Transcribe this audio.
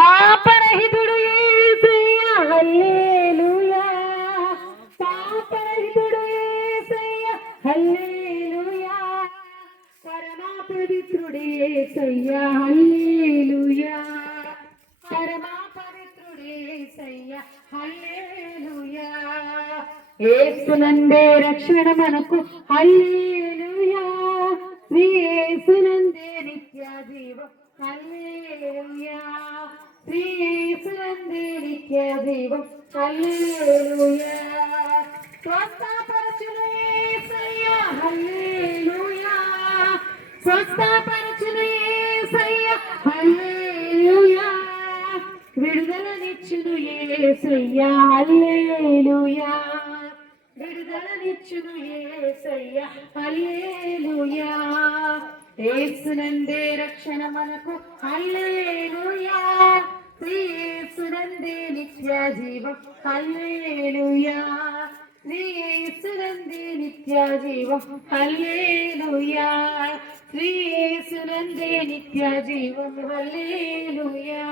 పాపరహితుడు యేసయ్య హల్లెలూయా, పాపరహితుడు యేసయ్య హల్లెలూయా, పరమా పవిత్రుడు యేసయ్య హల్లెలూయా, పరమా పవిత్రుడు యేసయ్య హల్లెలూయా, యేసునందే రక్షణ మనకు హల్లెలూయా, యేసునందే నిత్య జీవం హల్లెలూయా, యేసునందే నిత్య జీవం హల్లెలూయా, స్వస్థపరచును యేసయ్య హల్లెలూయా, స్వస్థపరచును యేసయ్య హల్లెలూయా, విడుదలనిచ్చును యేసయ్య హల్లెలూయా, విడుదలనిచ్చును యేసయ్య హల్లెలూయా, యేసునందే రక్షణ మనకు హల్లెలూయా, యేసునందే నిత్య జీవం హల్లెలూయా, యేసునందే నిత్య జీవం హల్లెలూయా, యేసునందే నిత్య జీవం హల్లెలూయా.